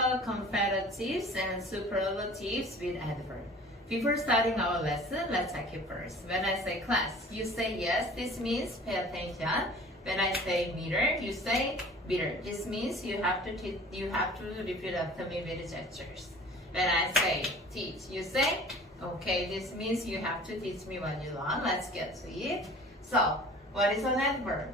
comparatives and superlatives with adverb. Before starting our lesson, let's check it first. When I say class, you say yes. This means pay attention. When I say meter, you say meter. This means you have to repeat after me with gestures. When I say teach, you say okay. This means you have to teach me what you learn. Let's get to it. So, what is an adverb?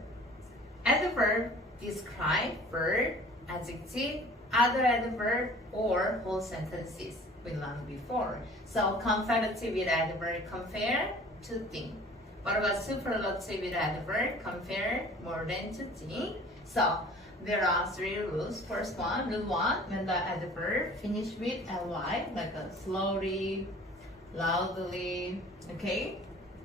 Adverb describe verb, adjective, other adverb, or whole sentences we learned before. So comparative with adverb, compare two things. What about superlative with adverb? Compare more than two things. So there are three rules. First one, rule one, when the adverb finish with ly, like slowly, loudly, okay?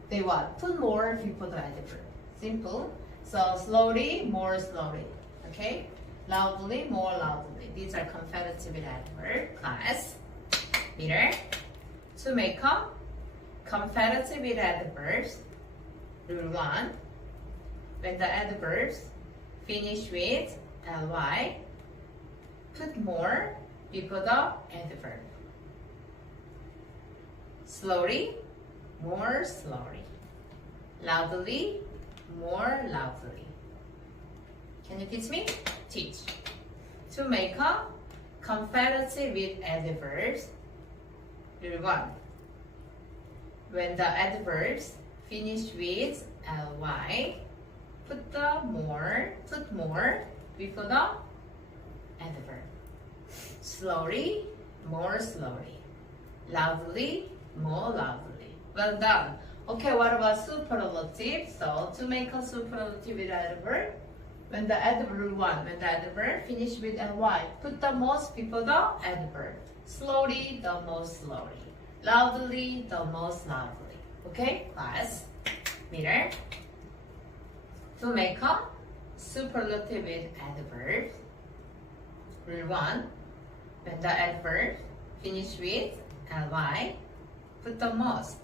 They what? Put more before the adverb. Simple. So slowly, more slowly, okay? Loudly, more loudly. These are comparative with adverb. Class, meter. To make up comparative with adverbs, rule one, when the adverbs finish with ly, put more before the adverb. Slowly, more slowly. Loudly, more loudly. Can you teach me? Teach. To make up comparative with adverbs, rule one, when the adverbs finish with ly, put more before the adverb. Slowly, more slowly. Loudly, more loudly. Well done. Okay, what about superlative? So to make a superlative with adverb, when the adverb one, when the adverb finish with ly, put the most before the adverb. Slowly, the most slowly. Loudly, the most loudly. Okay, class, meter. To make a superlative with adverbs, rule one, when the adverb finish with ly, put the most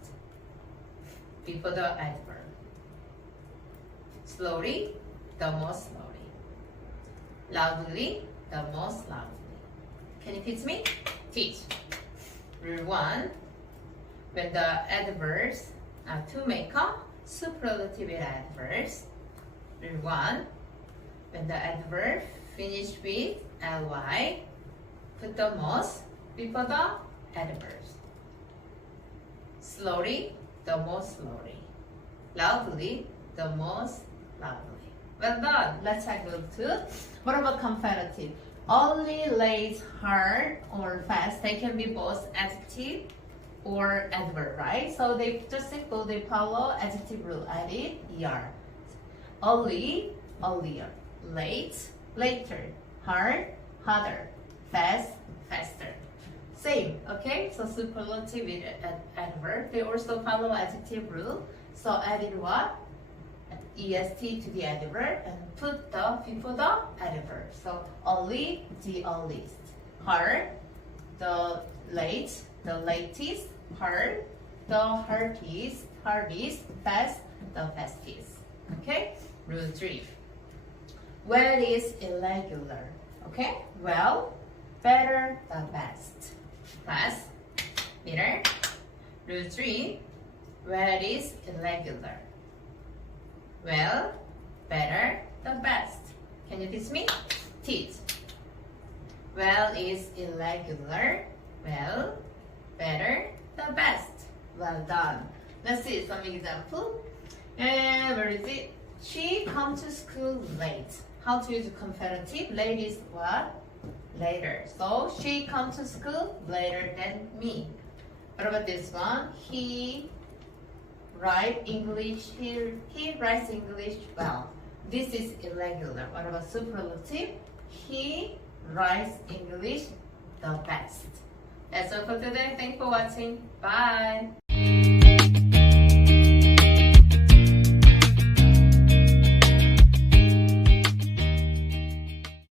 before the adverb. Slowly, the most slowly. Loudly, the most loudly. Can you teach me? Teach. Rule one, when the adverbs to make a superlative with adverbs. Rule one, when the adverb finish with ly, put the most before the adverbs. Slowly, the most slowly. Loudly, the most loudly. Well done. Let's check rule two. What about comparative? Only late, hard, or fast. They can be both adjective or adverb, right? So they just simple. They follow adjective rule. Added er. Only, earlier. Late, later. Hard, harder. Fast, faster. Same, okay? So superlative with adverb. They also follow adjective rule. So added what? est to the adverb and put the before the adverb. So early, the earliest. Hard, the late, the latest. Hard, the hardest. Fast, the fastest. Okay? Rule 3. Well is irregular. Okay? Well, better, the best. Class, meter. Rule 3. Well is irregular. Well, better, the best. Can you teach me? Teach. Well is irregular. Well, better, the best. Well done. Let's see some example. And where is it? She comes to school late. How to use comparative? Late is what? Later. So she comes to school later than me. What about this one? He writes English well. This is irregular. What about superlative? He writes English the best. That's all for today. Thanks for watching. Bye.